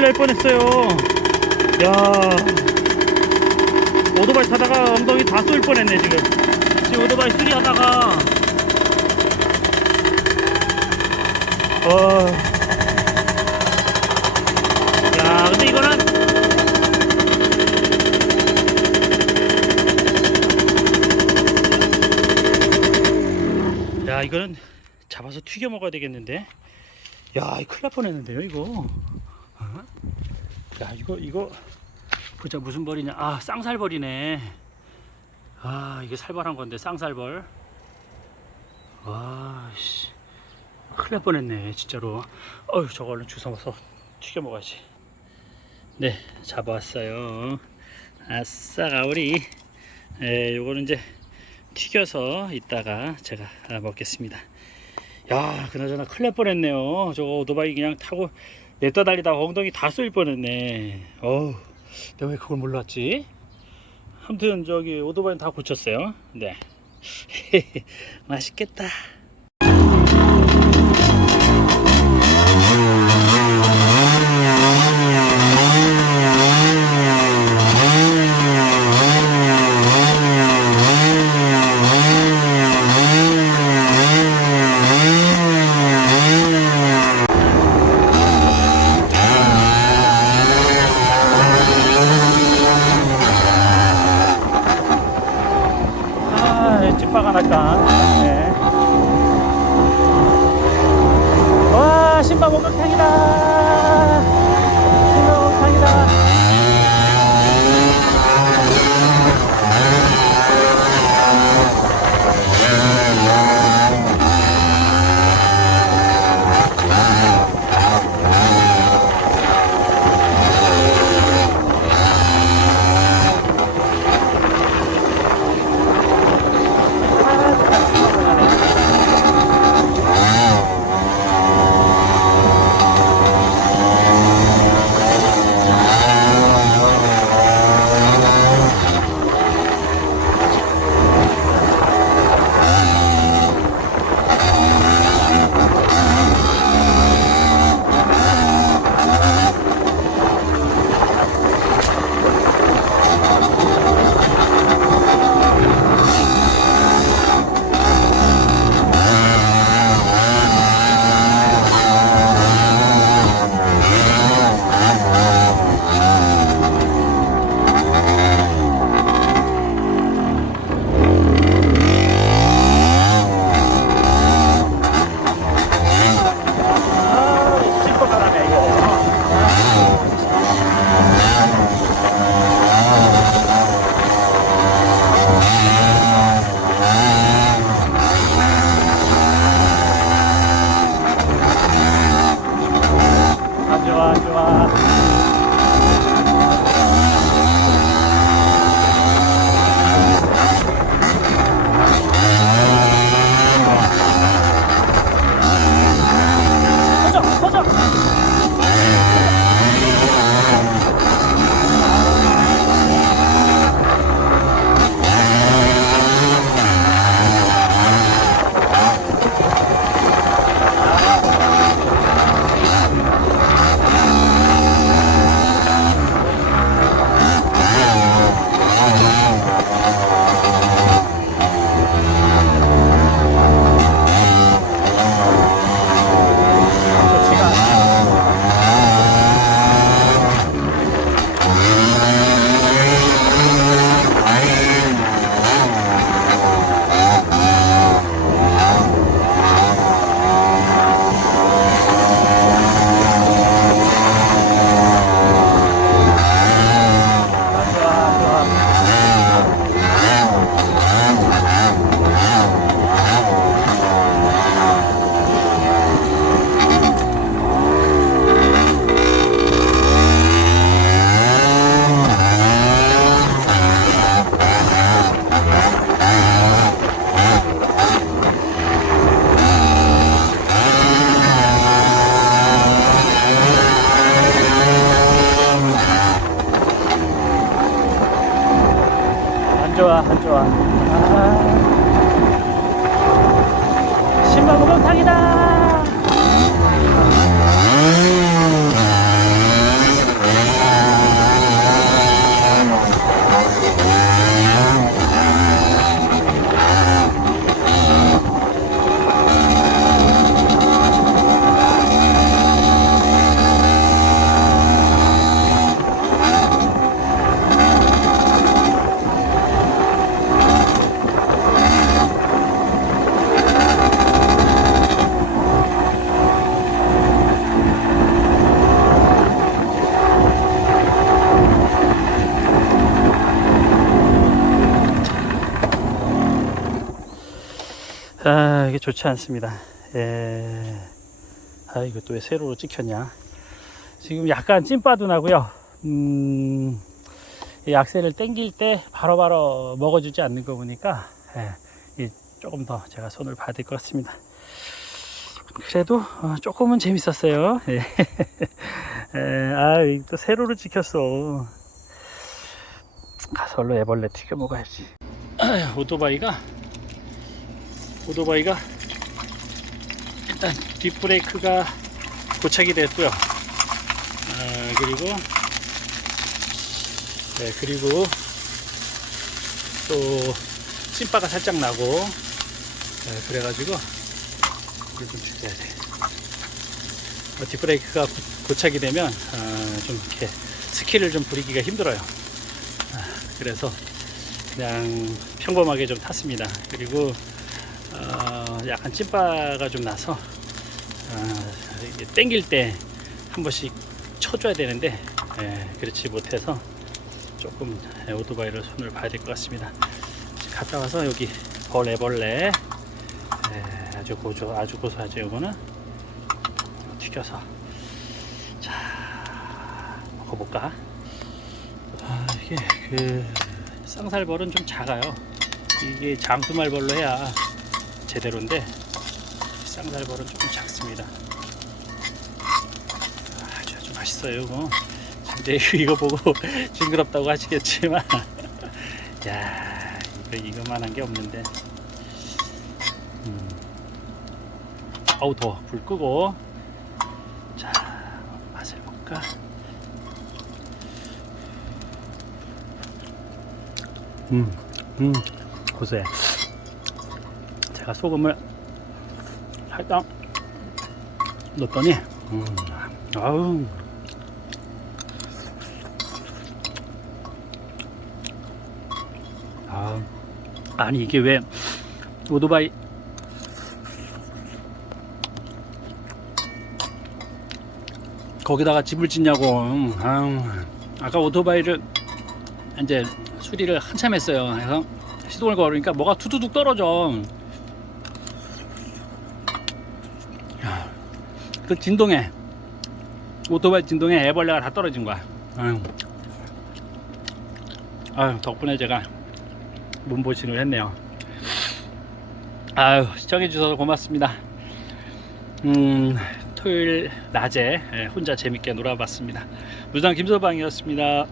날 뻔했어요. 야, 오토바이 타다가 엉덩이 다 쏠 뻔했네 지금. 지금 오토바이 수리하다가. 어. 야, 근데 이거는 야, 이거는 잡아서 튀겨 먹어야 되겠는데. 야, 이 큰일 날 뻔했는데요, 이거. 어? 야, 이거 이거 보자 무슨 벌이냐? 아, 쌍살벌이네. 아, 이게 살벌한 건데 쌍살벌. 와, 씨. 큰일 날 뻔했네, 진짜로. 어휴, 저거 얼른 주워서 튀겨 먹어야지. 네, 잡아왔어요. 아싸, 가오리. 예, 요거는 이제 튀겨서 이따가 제가 아, 먹겠습니다. 야, 그나저나 큰일 날 뻔했네요. 저거 오토바이 그냥 타고 냅다 달리다 엉덩이 다 쏠 뻔했네. 어우, 내가 왜 그걸 몰랐지? 아무튼 저기 오토바이는 다 고쳤어요. 네. 맛있겠다. 아, ጭ빠가 날까. 네. 와, 신발 목욕탕이다. 목욕탕이다. 이게 좋지 않습니다. 예. 아, 이거 또 왜 세로로 찍혔냐. 지금 약간 찐빠도 나고요. 음, 이 악셀을 당길 때 바로 바로 먹어주지 않는 거 보니까, 예, 이 조금 더 제가 손을 봐야 될 것 같습니다. 그래도 어, 조금은 재밌었어요. 예. 예, 아, 이또 세로로 찍혔어. 가서 얼른 애벌레 튀겨 먹어야지. 오토바이가 오토바이가 일단 뒷브레이크가 고착이 됐고요. 아, 그리고 네, 그리고 또 찐바가 살짝 나고 네, 그래가지고 이걸 좀 줄여야 돼. 어, 뒷브레이크가 고- 고착이 되면 아, 좀 이렇게 스킬을 좀 부리기가 힘들어요. 아, 그래서 그냥 평범하게 좀 탔습니다. 그리고 어, 약간 찐바가 좀 나서 어, 땡길 때 한 번씩 쳐줘야 되는데 예, 그렇지 못해서 조금 예, 오토바이를 손을 봐야 될 것 같습니다. 갔다 와서 여기 벌레벌레 예, 아주 고조 아주 고소하죠 이거는 튀겨서 자 먹어볼까? 아 이게 그 쌍살벌은 좀 작아요. 이게 장수말벌로 해야 제대로인데 쌍살벌은 조금 작습니다. 아주 아주 맛있어요 이거. 근데 이거 보고 징그럽다고 하시겠지만 야 이거 이거만한 게 없는데. 음. 어우 더워 불 끄고 자 맛을 볼까? 음, 음, 고소해. 제가 소금을 살짝 넣었더니, 음, 아우. 아, 아니 이게 왜 오토바이 거기다가 집을 짓냐고. 음, 아우, 아까 오토바이를 이제 수리를 한참 했어요. 그래서 시동을 걸으니까 뭐가 투두둑 떨어져. 그 진동에 오토바이 진동에 애벌레가 다 떨어진 거야. 아유, 아유 덕분에 제가 문보신을 했네요. 아유 시청해 주셔서 고맙습니다. 음 토요일 낮에 예, 혼자 재밌게 놀아봤습니다. 무당 김서방이었습니다.